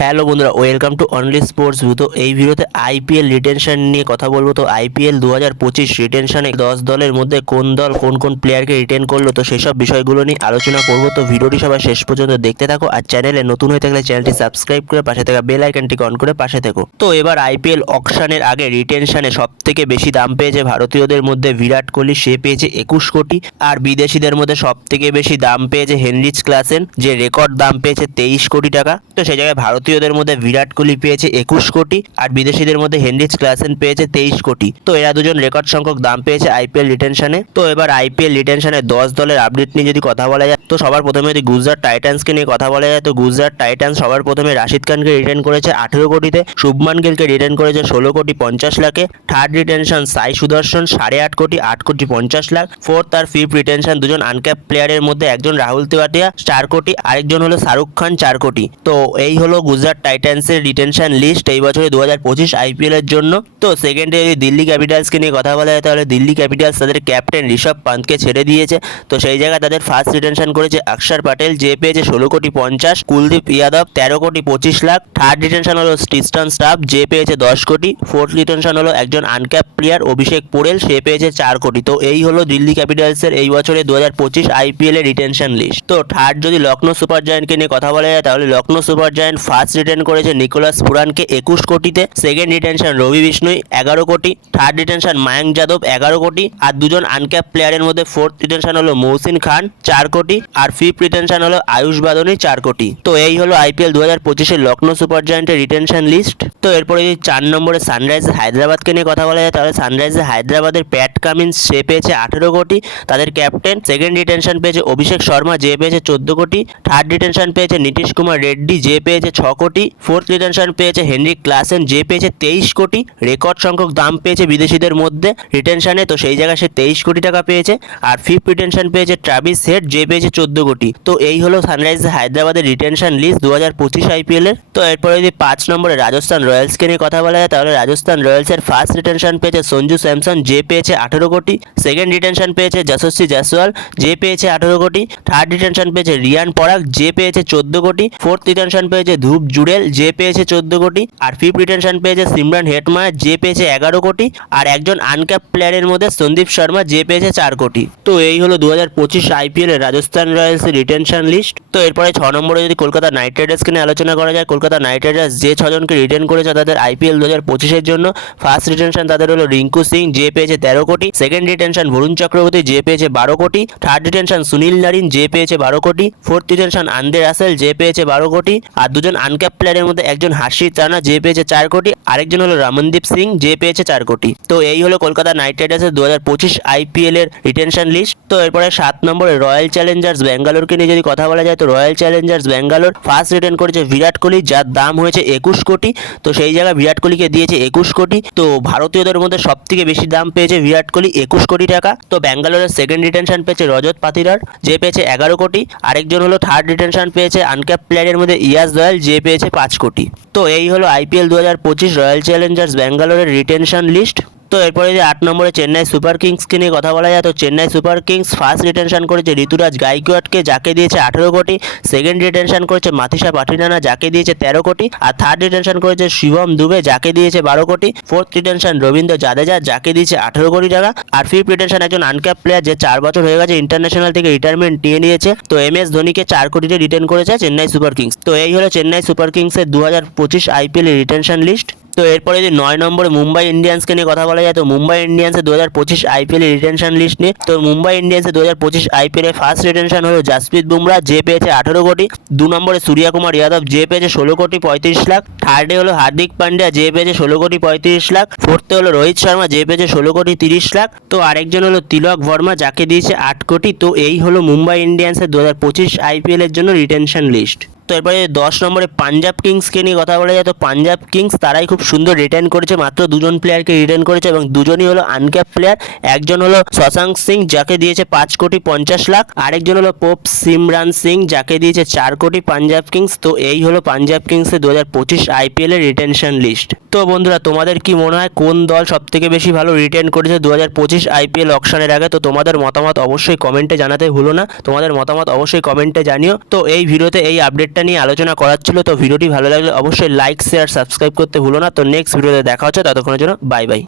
Hello বন্ধুরা, welcome to only sports view তো এই ভিডিওতে আইপিএল রিটেনশন নিয়ে কথা বলব। তো আইপিএল দু হাজার পঁচিশ রিটেনশনে দশ দলের মধ্যে কোন দল কোন কোন প্লেয়ারকে রিটেন করল, তো সেসব বিষয়গুলো নিয়ে আলোচনা করব। তো ভিডিওটি সবাই শেষ পর্যন্ত দেখতে থাকো আর চ্যানেলে নতুন হয়ে থাকলে চ্যানেলটি সাবস্ক্রাইব করে পাশে থাকা বেল আইকনটিকে অন করে পাশে থেকো। তো এবার আইপিএল অকশনের আগে রিটেনশনে সব থেকে বেশি দাম পেয়েছে ভারতীয়দের মধ্যে বিরাট কোহলি, সে পেয়েছে একুশ কোটি। আর বিদেশিদের মধ্যে সব থেকে বেশি দাম পেয়েছে হেনরিচ ক্লাসেন, যে রেকর্ড দাম পেয়েছে তেইশ কোটি টাকা। তো সেই জায়গায় ভারতীয়দের মধ্যে বিরাট কোহলি পেয়েছে একুশ কোটি আর বিদেশিদের মধ্যে হেনরিচ ক্লাসেন পেয়েছে তেইশ কোটি। তো এরা দুজন রেকর্ড সংখ্যক দাম পেয়েছে আইপিএল রিটেনশনে তো এবার আইপিএল রিটেনশনে দশ দলের আপডেট নিয়ে যদি কথা বলা যায়, তো সবার প্রথমে যদি গুজরাট টাইটান্সকে নিয়ে কথা বলা যায়, তো গুজরাট টাইটান্স সবার প্রথমে রাশিদ খানকে রিটার্ন করেছে আঠেরো কোটিতে, শুভমান গিলকে রিটার্ন করেছে ষোলো কোটি পঞ্চাশ লাখে থার্ড রিটেনশন সাই সুদর্শন সাড়ে আট কোটি আট কোটি পঞ্চাশ লাখ ফোর্থ আর ফিফথ রিটেনশন দুজন আনক্যাপ প্লেয়ারের মধ্যে একজন রাহুল তেওয়াটিয়া চার কোটি, আরেকজন হলো শাহরুখ খান চার কোটি। তো এই হলো গুজরাট টাইটান্সের রিটেনশন লিস্ট এই বছরে দু হাজার পঁচিশ আইপিএল এর জন্য। তো সেকেন্ডে যদি দিল্লি ক্যাপিটালসকে নিয়ে কথা বলা যায়, তাহলে দিল্লি ক্যাপিটালস তাদের ক্যাপ্টেন ঋষভ পান্তকে ছেড়ে দিয়েছে। তো সেই জায়গায় তাদের ফার্স্ট রিটেনশন করেছে অক্ষর প্যাটেল যে পেয়েছে ষোলো কোটি পঞ্চাশ, কুলদীপ ইয়াদব তেরো কোটি পঁচিশ লাখ। থার্ড রিটেনশন হলো স্টিস্টন স্টাফ যে পেয়েছে দশ কোটি। ফোর্থ রিটেনশন হলো একজন আনক্যাপ প্লেয়ার অভিষেক পোরেল, সে পেয়েছে চার কোটি। তো এই হলো দিল্লি ক্যাপিটালসের এই বছরে দু হাজার পঁচিশ আইপিএল এর রিটেনশন লিস্ট তো থার্ড যদি লখনৌ সুপার জায়ান্টকে নিয়ে কথা বলা যায়, তাহলে Lucknow super giant first return করেছে নিকোলাস পুরানকে একুশ কোটিতে। সেকেন্ড রিটেনশন রবি বিষ্ণুই, এগারো কোটি। থার্ড রিটেনশন মায়াঙ্ক যাদব, এগারো কোটি। আর দুজন আনক্যাপ প্লেয়ারের মধ্যে ফোর্থ রিটেনশন হলো মৌসিন খান, চার কোটি। আর ফিফথ রিটেনশন হলো আয়ুষ বাদনী, চার কোটি। তো এই হলো আইপিএল দু হাজার পঁচিশের লখনৌ সুপার জায়ান্টের রিটেনশন লিস্ট তো এরপরে যদি চার নম্বরে সানরাইজার্স হায়দ্রাবাদকে নিয়ে কথা বলা যায়, তাহলে সানরাইজার্স হায়দ্রাবাদের প্যাট কামিন্স সে পেয়েছে আঠেরো কোটি। তাদের ক্যাপ্টেন সেকেন্ড রিটেনশন পেয়েছে অভিষেক শর্মা, যে পেয়েছে চোদ্দ কোটি। থার্ড রিটেনশন পেয়েছে নীতিশ কুমার রেড্ডি, যে পেয়েছে ছ কোটি ফোর্থ রিটেনশন পেয়েছে হেনরিক ক্লাসেন, যে পেয়েছে তেইশ কোটি। রেকর্ড সংখ্যক দাম পেয়েছে বিদেশিদের মধ্যে রিটেনশনে তো সেই জায়গায় সে তেইশ কোটি টাকা পেয়েছে। আর ফিফথ রিটেনশন পেয়েছে ট্রাভিস হেড যে পেয়েছে চোদ্দ কোটি। তো এই হলো সানরাইজার্স হায়দ্রাবাদের রিটেনশন লিস্ট দু হাজার পঁচিশ আইপিএল এর। তো এরপরে যদি পাঁচ নম্বরে রাজস্থান রয়্যালসকে নিয়ে কথা বলা যায়, তাহলে রাজস্থান রয়্যালসের ফার্স্ট রিটেনশন পেয়েছে সঞ্জু স্যামসন, যে পেয়েছে আঠেরো কোটি। সেকেন্ড রিটেনশন পেয়েছে যশস্বী জয়সওয়াল যে পেয়েছে আঠেরো কোটি। থার্ড রিটেনশন পেয়েছে রিয়ান পরাগ, যে পেয়েছে চোদ্দ কোটি। ফোর্থ রিটেনশন পেয়েছে ধূপ জুড়েল যে পেয়েছে চোদ্দ কোটি, আর ফিফথ রিটেনশন পেয়েছে সিমরান হেটমায়ার যে পেয়েছে এগারো কোটি, আর একজন আনক্যাপ প্লেয়ারের মধ্যে সন্দীপ শর্মা, যে পেয়েছে চার কোটি। তো এই হলো দু হাজার পঁচিশ আইপিএল এর রাজস্থান রয়্যালসের রিটেনশন লিস্ট। তো এরপরে ছ নম্বরে যদি কলকাতা নাইট রাইডার্সকে নিয়ে আলোচনা করা যায়, কলকাতা নাইট রাইডার্স যে ছজনকে রিটেন করেছে তাদের আইপিএল দু হাজার পঁচিশের জন্য ফার্স্ট রিটেনশন তাদের হলো রিঙ্কু সিং, যে পেয়েছে তেরো কোটি সেকেন্ড রিটেনশন বরুণ চক্রবর্তী, যে পেয়েছে বারো কোটি থার্ড রিটেনশন সুনীল নারিন, যে পেয়েছে বারো কোটি ফোর্থ রিটেনশন আন্দে রাসেল, যে পেয়েছে বারো কোটি, আর দুজন আনক্যাপ প্লেয়ারের মধ্যে একজন হাসির চানা যে পেয়েছে চার কোটি। আরেকজন হলো রমনদীপ সিং, যে পেয়েছে চার কোটি। তো এই হলো কলকাতা নাইট রাইডার্সের দু হাজার পঁচিশ আইপিএল এর রিটেনশন লিস্ট তো এরপরে সাত নম্বরে রয়্যাল চ্যালেঞ্জার্স ব্যাঙ্গালোরকে নিয়ে যদি কথা বলা যায়, তো royal challengers Bangalore first return করেছে বিরাট কোহলি, যার দাম হয়েছে একুশ কোটি। তো সেই জায়গায় বিরাট কোহলিকে দিয়েছে একুশ কোটি। তো ভারতীয়দের মধ্যে সব থেকে বেশি দাম পেয়েছে বিরাট কোহলি একুশ কোটি টাকা। তো ব্যাঙ্গালোরের সেকেন্ড রিটেনশন পেয়েছে রজত পাতিরার, যে পেয়েছে এগারো কোটি। আরেকজন হলো থার্ড রিটেনশন পেয়েছে আনক্যাপ প্লেয়ারের মধ্যে ইয়াস দয়াল, যে পেয়েছে পাঁচ কোটি। তো এই হলো আইপিএল দু হাজার পঁচিশ রয়্যাল চ্যালেঞ্জার্স ব্যাঙ্গালোরের রিটেনশন লিস্ট তো এরপরে যদি আট নম্বরে চেন্নাই সুপার কিংসকে নিয়ে কথা বলা যায়, তো Chennai super kings first retention করেছে ঋতুরাজ গাইকোয়াডকে, যাকে দিয়েছে আঠেরো কোটি। সেকেন্ড রিটেনশন করেছে মাথিসা পাঠিনানা, যাকে দিয়েছে তেরো কোটি। আর থার্ড রিটেনশন করেছে শিবম দুবে, যাকে দিয়েছে বারো কোটি। ফোর্থ রিটেনশন রবীন্দ্র জাদেজা, যাকে দিয়েছে আঠেরো কোটি টাকা। আর ফিফথ রিটেনশন একজন আনক্যাপ প্লেয়ার যে চার বছর হয়ে গেছে ইন্টারন্যাশনাল থেকে রিটায়ারমেন্ট নিয়ে নিয়েছে। তো এম এস ধোনিকে চার কোটিতে রিটার্ন করেছে চেন্নাই সুপার কিংস। তো এই হলো চেন্নাই সুপার কিংসের দু হাজার পঁচিশ আইপিএল রিটেনশন লিস্ট তো এরপরে যদি নয় নম্বরে মুম্বাই ইন্ডিয়ান্সকে নিয়ে কথা বলা যায়, তো মুম্বাই ইন্ডিয়ান্সের দু হাজার পঁচিশ আইপিএল রিটেনশন লিস্ট নিয়ে, তো মুম্বাই ইন্ডিয়ান্সের দু হাজার পঁচিশ আইপিএল ফার্স্ট রিটেনশন হলো জাসপ্রীত বুমরা, যে পেয়েছে আঠেরো কোটি। দু নম্বরে সূর্যা কুমার যাদব, যে পেয়েছে ষোলো কোটি পঁয়ত্রিশ লাখ। থার্ডে হলো হার্দিক পান্ডিয়া যে পেয়েছে ষোলো কোটি পঁয়ত্রিশ লাখ। ফোর্থে হলো রোহিত শর্মা, যে পেয়েছে ষোলো কোটি তিরিশ লাখ। তো আরেকজন হলো তিলক বর্মা, যাকে দিয়েছে আট কোটি। তো এই হলো মুম্বাই ইন্ডিয়ান্সের দু হাজার পঁচিশ আইপিএল এর জন্য রিটেনশন লিস্ট তো এরপরে দশ নম্বরে পাঞ্জাব কিংসকে নিয়ে কথা বলা যায়। তো পাঞ্জাব কিংস তারাই খুব সুন্দর রিটার্ন করেছে, মাত্র দুজন প্লেয়ারকে রিটার্ন করেছে এবং দুজনই হলো আনক্যাপ প্লেয়ার একজন হলো শশাঙ্ক সিং, যাকে দিয়েছে পাঁচ কোটি পঞ্চাশ লাখ। আরেকজন হলো পোপ সিমরান সিং, যাকে দিয়েছে চার কোটি পাঞ্জাব কিংস। তো এই হলো পাঞ্জাব কিংসের দু হাজার পঁচিশ আইপিএল এর রিটেনশন লিস্ট তো বন্ধুরা, তোমাদের কি মনে হয় কোন দল সব থেকে বেশি ভালো রিটার্ন করেছে দু হাজার পঁচিশ আইপিএল অকশনের আগে? তো তোমাদের মতামত অবশ্যই কমেন্টে জানাতে ভুলো না। তোমাদের মতামত অবশ্যই কমেন্টে জানিও। তো এই ভিডিওতে এই আপডেট আপডেটটা নিয়ে আলোচনা করার ছিল, তো ভিডিওটি ভালো লাগলে অবশ্যই লাইক শেয়ার সাবস্ক্রাইব করতে ভুলো না। তো নেক্সট ভিডিওতে দেখা হচ্ছে, ততক্ষণের জন্য বাই বাই